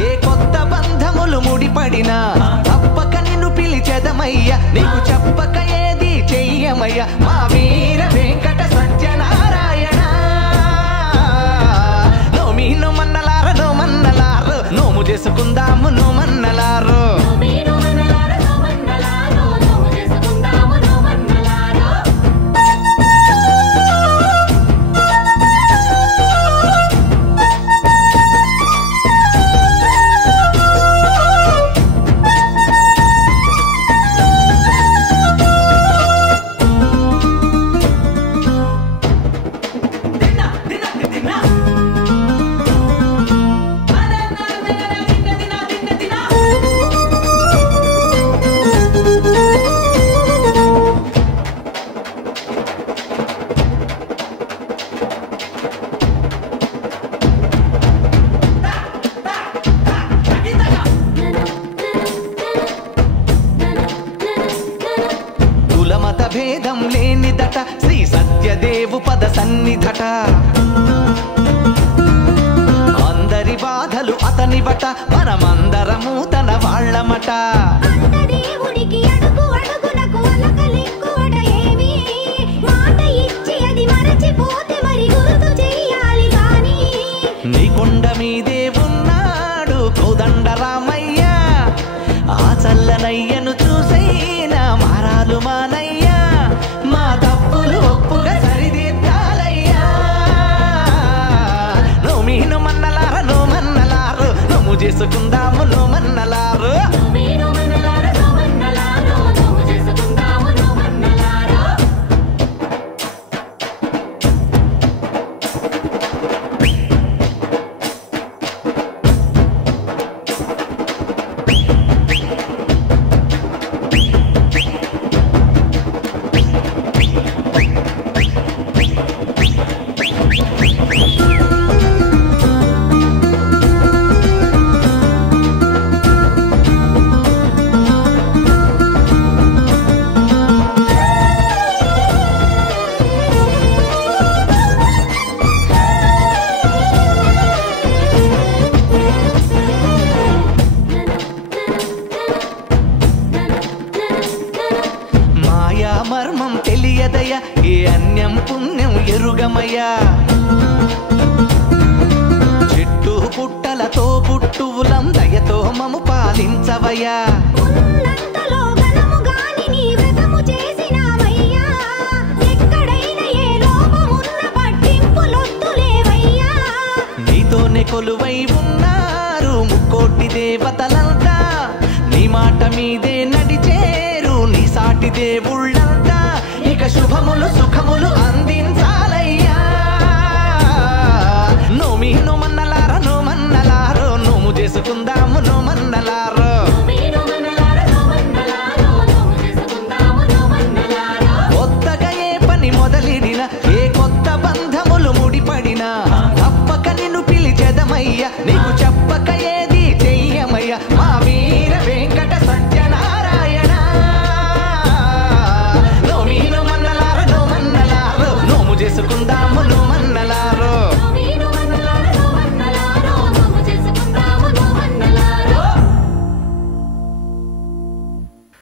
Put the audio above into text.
ఏ కొత్త బంధములు ముడిపడినా తప్పక నిన్ను పిలిచెదమయ్యా నీకు చెప్పక ఏది చెయ్యమయ్యా మా వీర వెంకట సత్యనారాయణ నోమీను మన్నలార నోమన్నలారు నోము చేసుకుందాము నోమన్నలారు భేదం లేనిదట శ్రీ సత్యదేవు పద సన్నిధట అందరి బాధలు అతని బట మనమందరము తన వాళ్ళమట నీ కొండ మీదే ఉన్నాడు కోదండరామయ్య ఆ చల్లనయ్యను చూసైనా మారాలు మానయ్యా మా తప్పులు ఒప్పుగా సరిదిద్దాలయ్యా నోమీను మన్నలార నోమన్నలారు నోము చేసుకుందాము నోమన్నలారు మర్మం తెలియదయ్యా ఏ అన్యం పుణ్యం ఎరుగమయ్యా చెట్టు పుట్టలతో పుట్టువులం దయతో మము పాలించవయ్యా నీతోనే కొలువై ఉన్నారు ముక్కోటి దేవతలంతా నీ మాట మీదే నడిచేరు నీ సాటి దేవుళ్ళంతా ఇక శుభములు సుఖములు అందించాలయ్యా నోమీను మన్నలార నోమన్నలారో నోము చేసుకుందా